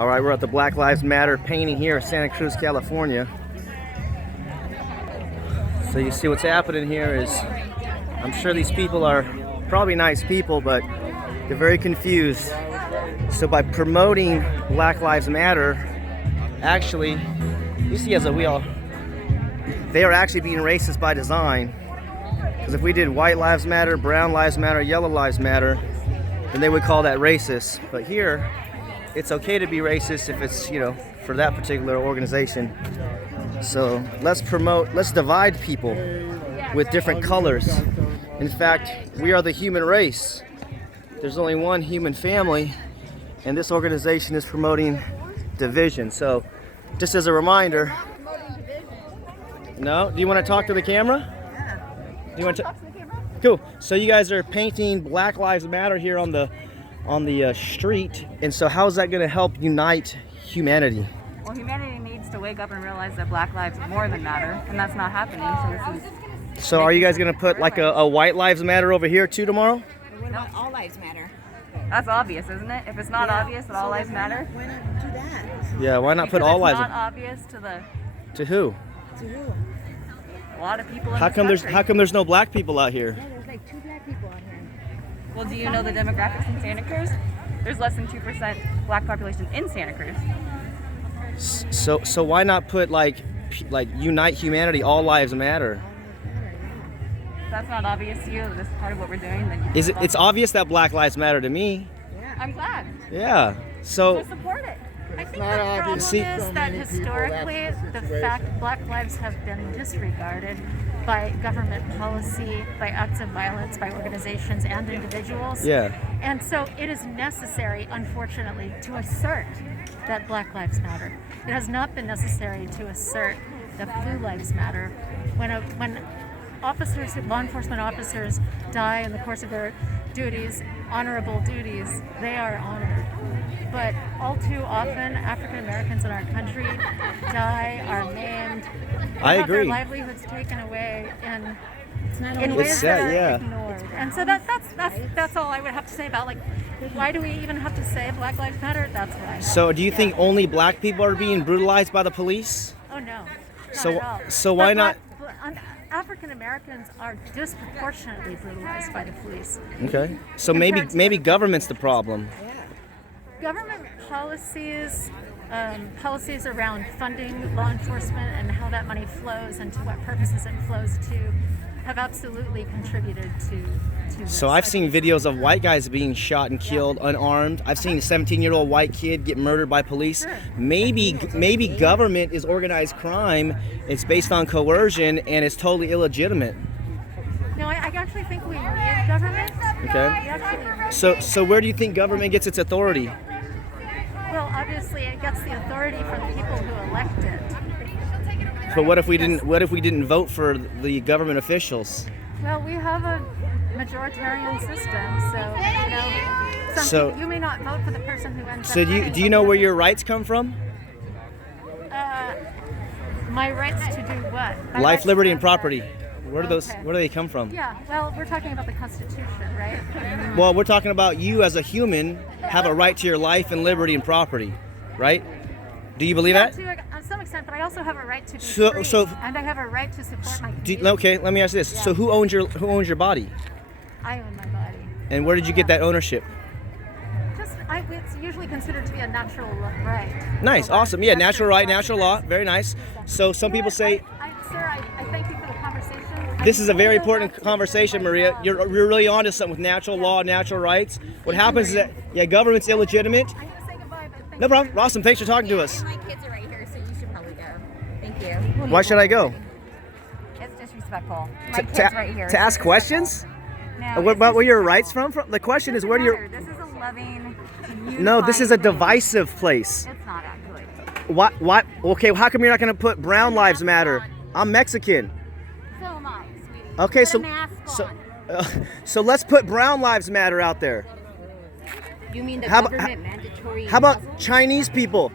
All right, we're at the Black Lives Matter painting here in Santa Cruz, California. So you see what's happening here is, I'm sure these people are probably nice people, but they're very confused. So by promoting Black Lives Matter, actually, you see as a wheel, they are actually being racist by design. Because if we did White Lives Matter, Brown Lives Matter, Yellow Lives Matter, then they would call that racist. But here, it's okay to be racist if it's, for that particular organization. So let's divide people with different colors. In fact, we are the human race. There's only one human family, and this organization is promoting division. So just as a reminder, no, do you want to talk to the camera? Yeah. Do you want to talk to the camera? Cool. So you guys are painting Black Lives Matter here on the street, and so how is that going to help unite humanity? Well, humanity needs to wake up and realize that Black lives more than matter, and that's not happening. So are you guys going to put like a White Lives Matter over here too tomorrow? What about All Lives Matter? That's obvious, isn't it? If it's not obvious that all lives matter, why not do that? Yeah, why not put all lives? It's not obvious to To who? To who? A lot of people in How come there's no black people out here? Yeah, there's like 2 black people on here. Well, do you know the demographics in Santa Cruz? There's less than 2% black population in Santa Cruz. So why not put like unite humanity, all lives matter? If that's not obvious to you, this is part of what we're doing. Then It's obvious that Black Lives Matter to me. Yeah. I'm glad. Yeah. So Support it. I think the problem is that historically the fact Black lives have been disregarded by government policy, by acts of violence, by organizations and individuals. Yeah. And so it is necessary, unfortunately, to assert that Black lives matter. It has not been necessary to assert that Blue lives matter. When officers, law enforcement officers, die in the course of their duties, honorable duties, they are honored. But all too often, African Americans in our country die, are maimed, have their livelihoods taken away, and in ways that are ignored. And so that's all I would have to say about why do we even have to say Black Lives Matter? That's why. So do you think only black people are being brutalized by the police? Oh no. So why not? African Americans are disproportionately brutalized by the police. Okay. So maybe government's the problem. Government policies, policies around funding law enforcement and how that money flows and to what purposes it flows to, have absolutely contributed to this. So I've seen videos of white guys being shot and killed unarmed. I've seen a 17-year-old white kid get murdered by police. Sure. Maybe government is organized crime. It's based on coercion and it's totally illegitimate. No, I actually think we need government. Okay. So where do you think government gets its authority? Well, obviously it gets the authority from the people who elect it. But what if we didn't vote for the government officials? Well, we have a majoritarian system, so you may not vote for the person who ends up. So do you know where your rights come from? My rights to do what? Life, liberty, and property. Where do they come from? Yeah, well, we're talking about the Constitution, right? Well, we're talking about you as a human have a right to your life and liberty and property, right? Do you believe that? To some extent, but I also have a right to be free, and I have a right to support my community. Okay, let me ask you this. Yeah. So who owns your body? I own my body. And where did you get that ownership? It's usually considered to be a natural right. Nice, awesome. Yeah, natural right, natural law. Very nice. So some people say... Sir, I thank you for the conversation. This is a very important conversation, Maria. You're really onto something with natural law, natural rights. What happens is that, government's illegitimate. I'm going to say goodbye, but thank No problem. Awesome. Thanks for talking to us. My kids are right here, so you should probably go. Thank you. Why should I go? It's disrespectful. My kid's right here. To ask questions? No, Where your rights from? The question is where do your... This is a loving, No, this is a divisive place. It's not actually. What? Okay, how come you're not going to put Brown Lives Matter? I'm Mexican. So am I, sweetie. Okay, Put a mask on. so let's put Brown Lives Matter out there. You mean the government mandatory? How about Chinese people?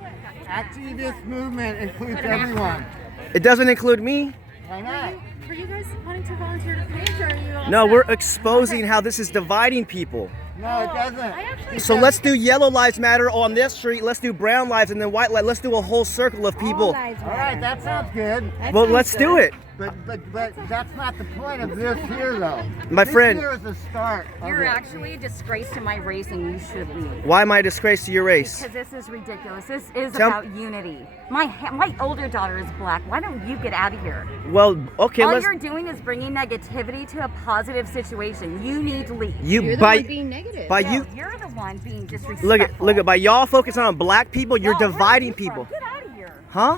Actually, this movement includes everyone. It doesn't include me. Why not? Were you guys wanting to volunteer to paint, or are you? No, we're exposing how this is dividing people. No, it doesn't. So let's do yellow lives matter on this street. Let's do brown lives and then white lives. Let's do a whole circle of people. All right, that sounds good. Well, let's do it. But that's not the point of this here, though. My this friend. Here is the start. of You're it. actually a disgrace to my race and you should leave. Why am I a disgrace to your race? Because this is ridiculous. This is Tell- about unity. My older daughter is black. Why don't you get out of here? Well, okay, All let's. you're doing is bringing negativity to a positive situation. You need to leave. You're the one being negative. by No, you. you're the one being disrespectful. Look at by y'all focusing on black people, you're No, where are dividing you from? people, Get out of here. huh?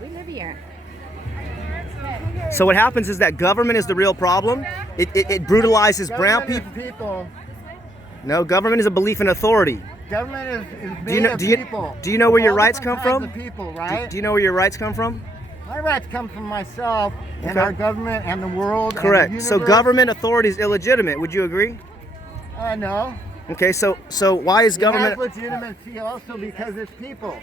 We live here. So what happens is that government is the real problem. It brutalizes brown Government people. is people. No, government is a belief in authority. Government is Do you made know? of Do you people. do you know where your All rights different come kinds from? of people, right? Do you know where your rights come from? My rights come from myself and Okay. our government and the world. and the Correct. So universe. government authority is illegitimate. Would you agree? No. Okay. So why is It government? has legitimacy also because it's people.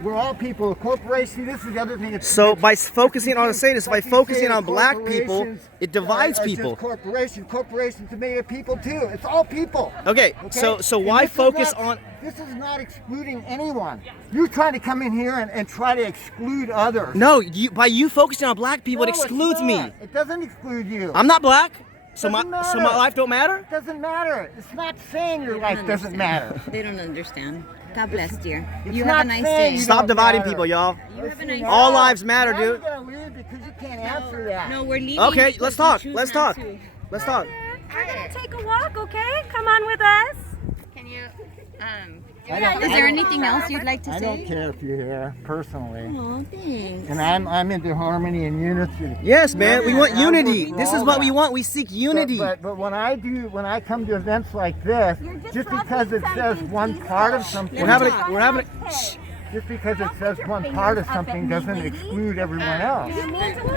We're all people. A corporation. This is the other thing. So by focusing on saying this, by like you focusing say, on black people, corporations it divides are just people. Corporations are made of people too. It's all people. Okay. So And why this is focus not- on? This is not excluding anyone. You're trying to come in here and try to exclude others. No, by you focusing on black people, No, it it's excludes me. not. It doesn't exclude you. I'm not black, so my Doesn't matter. life don't matter. It doesn't matter. It's not saying your life doesn't matter. They don't understand. God bless, dear. It's You not have a nice saying day. you Stop don't dividing matter. people, y'all. You have a nice All day. lives matter, Now dude. you're gonna leave because you can't answer that. No, we're leaving. Okay, because let's we talk. choose Let's not talk. to. Let's talk. We're gonna take a walk, okay? Come on with us. Can you, Is there anything else you'd like to I say? don't care if you're here personally, Oh, thanks. and I'm into harmony and unity. Yes, man. We want Yeah, I work unity. for This is all what we that. want. We seek unity. But when I come to events like this, just because it says one part of something, We're having a. just because it says one part of something doesn't exclude everyone else.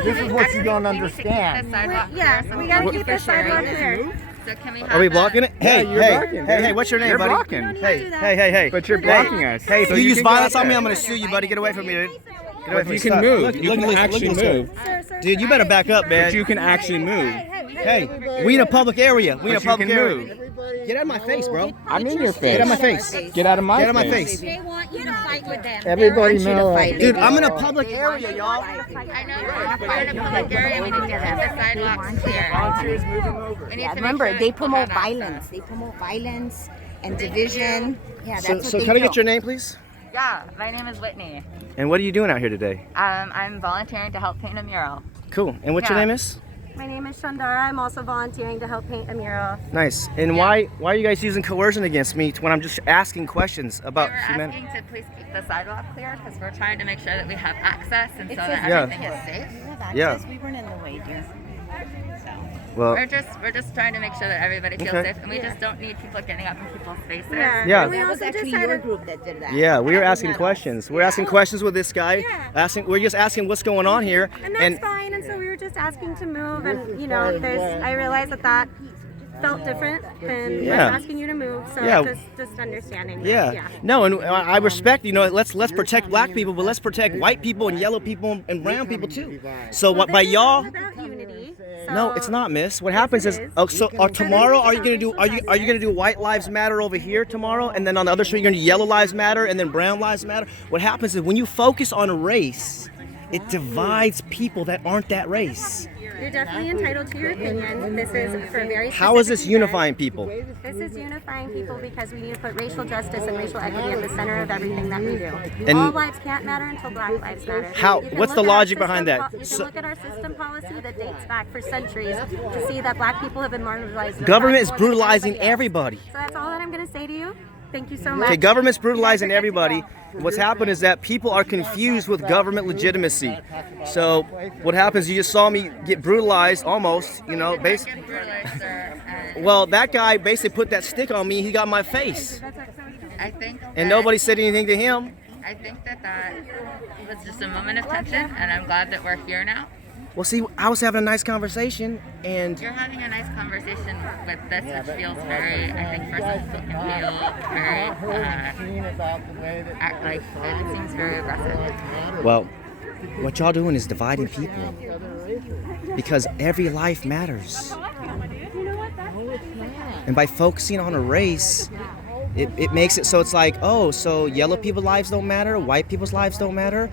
This is what you don't understand. Yeah, we gotta keep the sidewalk clear. So can we Are we blocking it? Hey, you're hey, blocking, hey, dude. hey, what's your name, You're buddy? blocking. Hey. But you're Hey, blocking us. Hey, if So you use can go violence out on me, there. I'm gonna sue you, buddy. Get away from me, dude. Get away But from you me. can Stop. move. Look, You look can at this, actually look at this move. guy. Dude, you better back up, But man. you can actually move. Hey, we in a public area. We in a But you public can area. move. Get out of my face, bro. I'm in your face. Get out of my face. Get out of my Get out of my face. face. They want you to fight with them. Everybody they want you know. to fight. Dude, They I'm in a want- public area, y'all. I know we're in a public area. We need to get the sidewalks clear. We need to Remember, make sure they people promote have access. violence. They promote violence and division. Yeah, that's So what they can I do. get your name, please? Yeah, my name is Whitney. And what are you doing out here today? I'm volunteering to help paint a mural. Cool. And what's your Yeah. name is? My name is Shandara. I'm also volunteering to help paint a mural. Nice. And why are you guys using coercion against me when I'm just asking questions about We were humanity? asking to please keep the sidewalk clear because we're trying to make sure that we have access and so that Yeah. everything is safe. Yeah. We weren't in the way, dear. Well, We're just trying to make sure that everybody feels Okay. safe, and we just don't need people getting up in people's faces. Yeah. We That was also actually just had your a group that did that. yeah, we were That was asking not us. questions. We're asking questions with this guy. We're just asking what's going on here. and that's fine. And so we were just asking to move, and you know, I realized that felt different than Yeah. us asking you to move. So Yeah. just understanding. Yeah. No, and I respect, let's protect black people, but let's protect white people and yellow people and brown people too. So what by This is y'all? all about unity. No, So- it's not, miss. What happens is, tomorrow are you gonna do white lives matter over here tomorrow, and then on the other street you're gonna do yellow lives matter, and then brown lives matter? What happens is when you focus on race, it divides people that aren't that race. You're definitely entitled to your opinion. This is for a very How is this specific reason. unifying people? This is unifying people because we need to put racial justice and racial equity at the center of everything that we do. And- all lives can't matter until Black lives matter. How- You can what's look the at our logic behind system that? You can So- look at our system policy that dates back for centuries to see that Black people have been marginalized. in the Government past is more than brutalizing everybody else. everybody. So that's all that I'm going to say to you. Thank you so much. Okay, government's You guys are brutalizing good to everybody. go. What's happened is that people are confused with government legitimacy. So what happens? You just saw me get brutalized almost. Basically. Well, that guy basically put that stick on me. He got my face, I think. and that- nobody said anything to him. I think that was just a moment of tension, and I'm glad that we're here now. Well, see, I was having a nice conversation, and You're having a nice conversation with this, which feels very, I think, for some people can feel very, like it seems very aggressive. well, what y'all doing is dividing people because every life matters. And by focusing on a race, it makes it so it's like, oh, so yellow people's lives don't matter, white people's lives don't matter.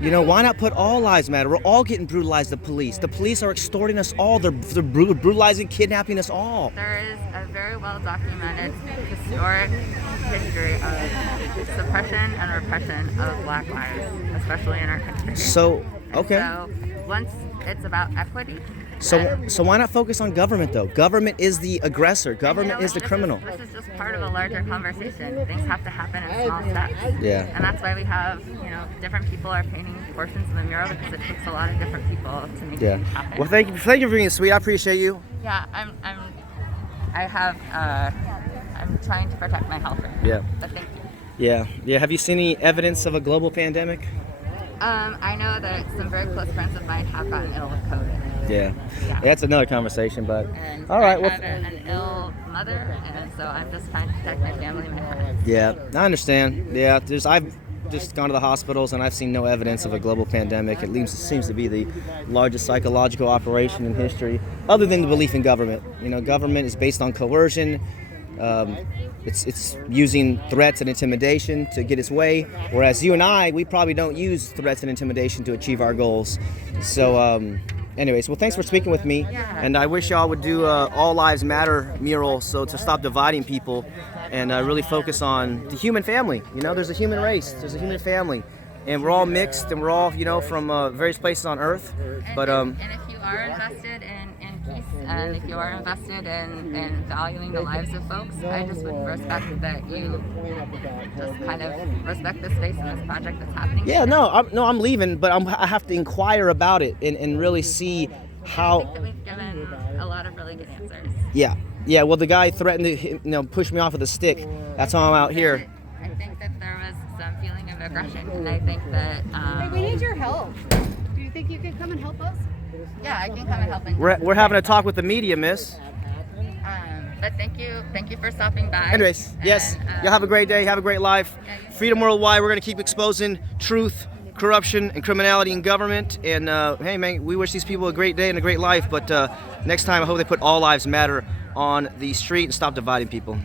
You know, why not put all lives matter? We're all getting brutalized, the police. The police are extorting us all. They're brutalizing, kidnapping us all. There is a very well documented historic history of suppression and repression of Black lives, especially in our country. So, okay. So once it's about equity. So why not focus on government though? Government is the aggressor. Government is the criminal. This is just part of a larger conversation. Things have to happen in small steps. Yeah. And that's why we have, different people are painting portions of the mural, because it takes a lot of different people to make things happen. Well, thank you for being sweet. I appreciate you. Yeah, I'm trying to protect my health right now. Yeah. But thank you. Yeah. Have you seen any evidence of a global pandemic? I know that some very close friends of mine have gotten ill with COVID. Yeah. That's another conversation, but And all right. I Well, have an ill mother, and so I'm just trying to protect my family and my friends. yeah, I understand. Yeah, I've just gone to the hospitals and I've seen no evidence of a global pandemic. It seems to be the largest psychological operation in history, other than the belief in government. Government is based on coercion. It's using threats and intimidation to get its way, whereas you and I, we probably don't use threats and intimidation to achieve our goals. So, anyways, well, thanks for speaking with me, and I wish y'all would do All Lives Matter mural, so to stop dividing people and really focus on the human family. There's a human race, there's a human family, and we're all mixed, and we're all, from various places on Earth. But and if you are invested in peace, and if you are invested in valuing the lives of folks, I just would respect that you just kind of respect the space and this project that's happening. Yeah, I'm leaving, but I have to inquire about it and really see how. I think that we've given a lot of really good answers. Yeah. Well, the guy threatened to push me off with a stick. That's why I'm out here. I think that there was some feeling of aggression, and I think that We need your help. Do you think you can come and help us? yeah, I can come and help. We're having a talk with the media, miss. But thank you for stopping by. Anyways, yes, y'all have a great day, have a great life. Freedom worldwide. We're gonna keep exposing truth, corruption, and criminality in government. And hey, man, we wish these people a great day and a great life. But next time, I hope they put All Lives Matter on the street and stop dividing people.